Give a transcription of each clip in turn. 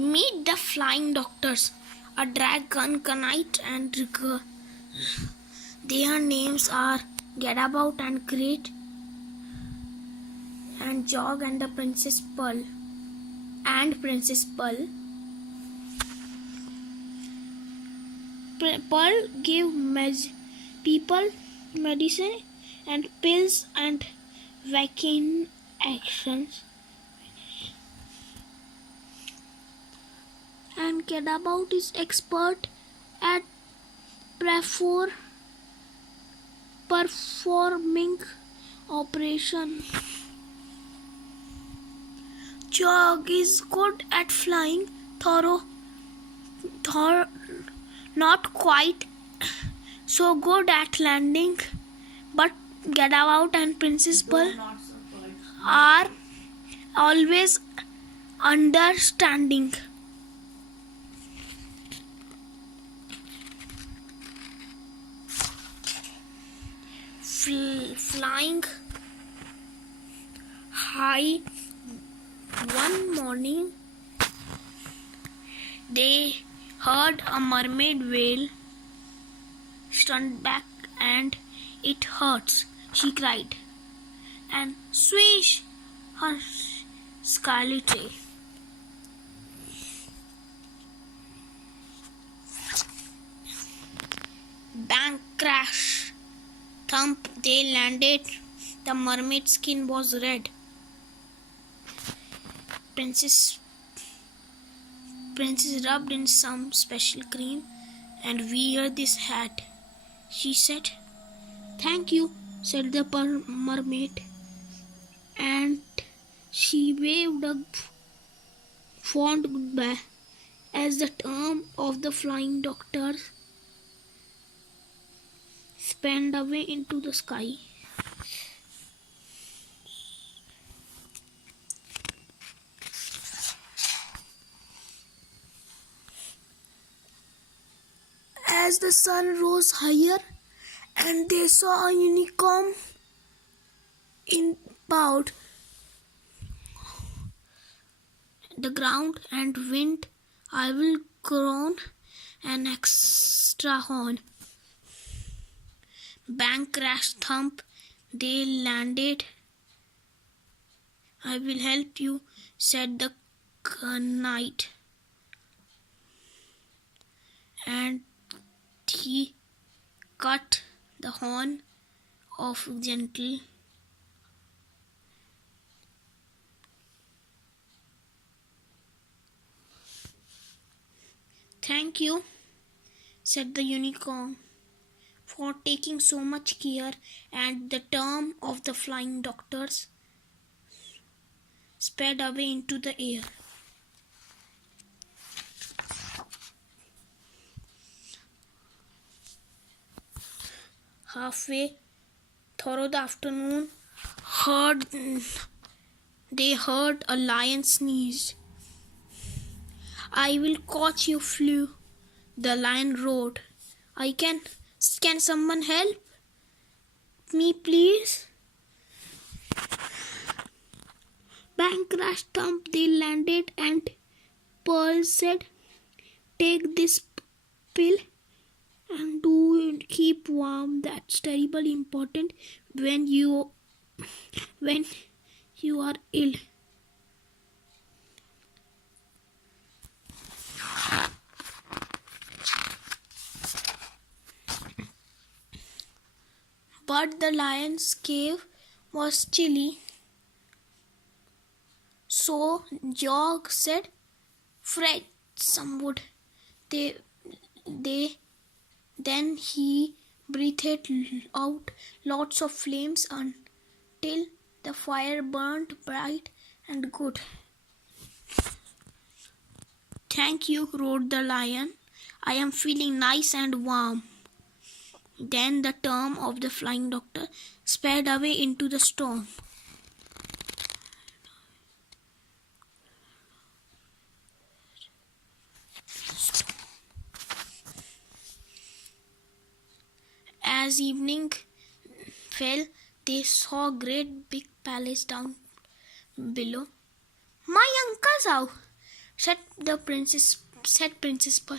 Meet the flying doctors, a dragon, knight, and rigger. Their names are Gadabout and Great, and Jog and the Princess Pearl. Pearl gave people medicine and pills and vaccine actions. And Gadabout is expert at performing operation. Jog is good at flying, not quite so good at landing, but Gadabout and Princess Pearl are always understanding. Flying high one morning, they heard a mermaid wail. Stand back and it hurts, she cried, and swish her scarlet tail. Bang, crash, thump, they landed. The mermaid's skin was red. Princess rubbed in some special cream and wear this hat, she said. Thank you, said the mermaid, and she waved a fond goodbye as the arm of the flying doctor sped away into the sky. As the sun rose higher and they saw a unicorn inbound the ground and wind, I will crown an extra horn. Bang, crash, thump, they landed. I will help you, said the knight. And he cut the horn off gently. Thank you, said the unicorn, for taking so much care, and the term of the flying doctors sped away into the air. Halfway through the afternoon, they heard a lion sneeze. I will catch you, flew. The lion roared. Can someone help me, please? Bang, crash, thump, they landed, and Pearl said, take this pill and do keep warm. That's terribly important when you are ill. But the lion's cave was chilly, so Jog said, fetch some wood. Then he breathed out lots of flames until the fire burned bright and good. Thank you, roared the lion. I am feeling nice and warm. Then the term of the flying doctor sped away into the storm. As evening fell, they saw a great big palace down below. My uncle's house, Said Princess Pearl.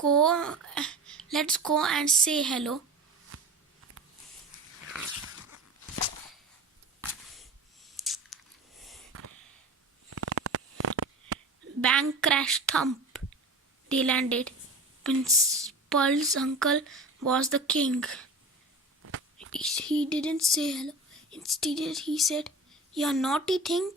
Go, let's go and say hello. Bang, crash, thump. They landed. Prince Pearl's uncle was the king. He didn't say hello. Instead, he said, "You naughty thing."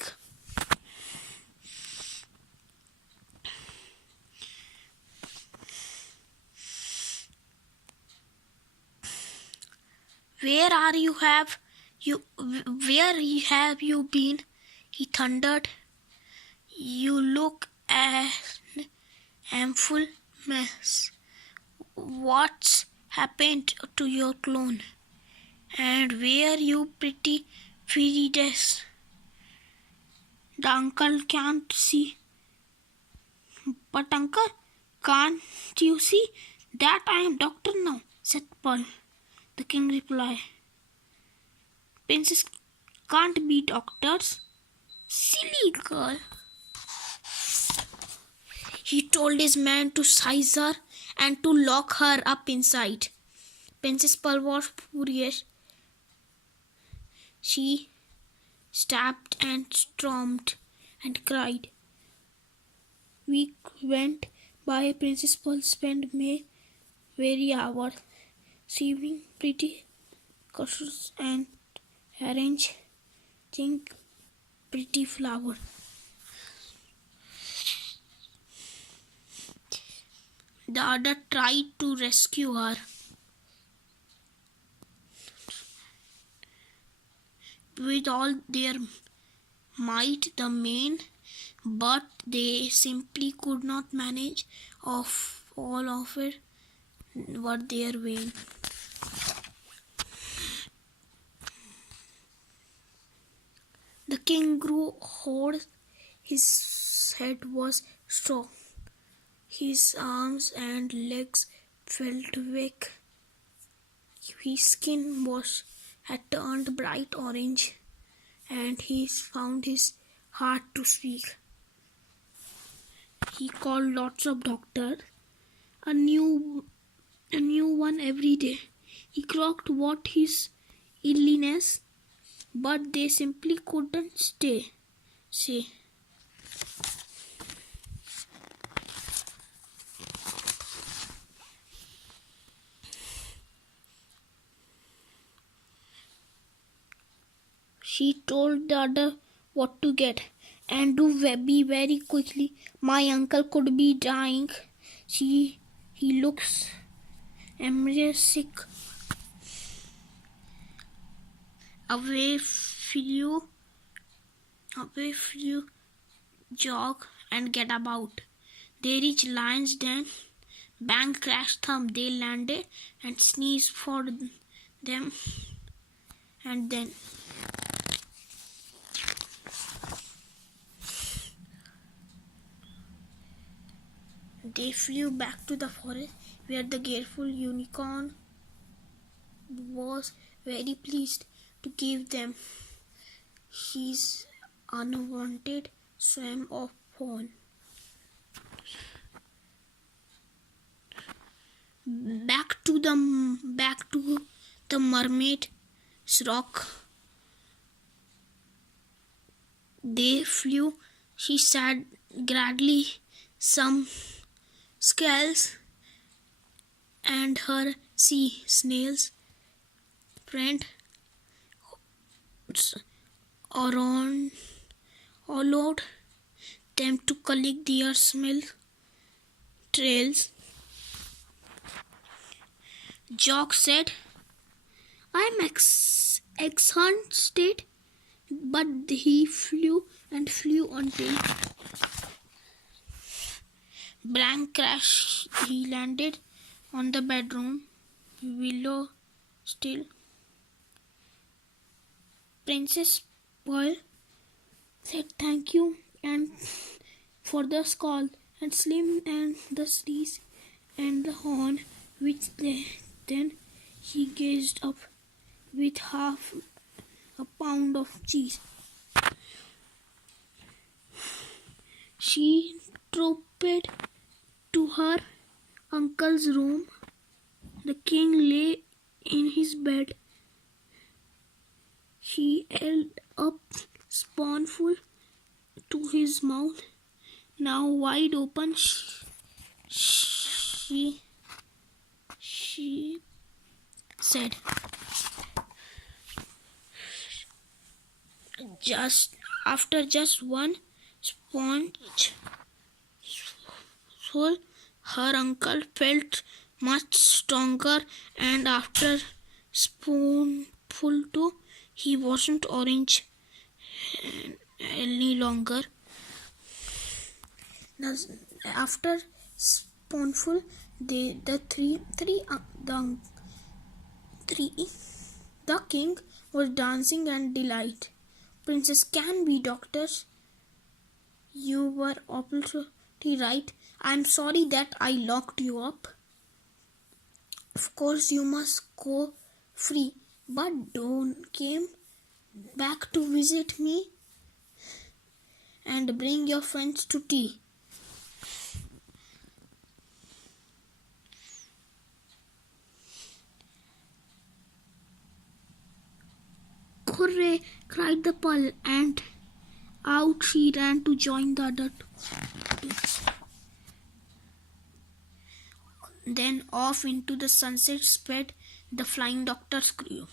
Where have you been? He thundered. You look an awful mess. What's happened to your clone? And where you pretty fairy dress? The uncle can't see. But uncle, can't you see that I am doctor now? Said Pearl. The king replied, Princess can't be doctors. Silly girl. He told his man to seize her and to lock her up inside. Princess Pearl was furious. She stamped and stormed and cried. Week went by. Princess Pearl spent May very hour sewing pretty cushions and arranging pretty flowers. The other tried to rescue her. With all their might, the men, but they simply could not manage of all of it were their vain. The king grew hoarse. His head was strong. His arms and legs felt weak. His skin had turned bright orange, and he found his hard to speak. He called lots of doctors, a new one every day. He croaked what his illness, but they simply couldn't say. She told the other what to get and do be very quickly. My uncle could be dying. He looks sick. Away flew Jog and Get About. They reached Lion's Den. Bang, crash, thump. They landed and sneezed for them. And then they flew back to the forest where the grateful unicorn was very pleased to give them his unwanted swam of fawn. Back to the mermaid's rock they flew. She sat gladly some scales and her sea snails friend allowed them to collect their smell trails. Jock said, I'm exhausted, but he flew and flew until blank crash. He landed on the bedroom willow still. Princess Pearl said thank you and for the skull and Slim and the sneeze and the horn, which then he gazed up with half a pound of cheese. She trooped to her uncle's room. The king lay in his bed. She held up spoonful to his mouth, now wide open. She said, just one sponge full, her uncle felt much stronger, and after spoonful too, he wasn't orange any longer. After spoonful, the king was dancing and delight. Princess can be doctors. You were absolutely right. I'm sorry that I locked you up. Of course you must go free, but don't come back to visit me and bring your friends to tea. Hooray! Cried the pearl, and out she ran to join the other two. Then off into the sunset sped the flying doctor's crew.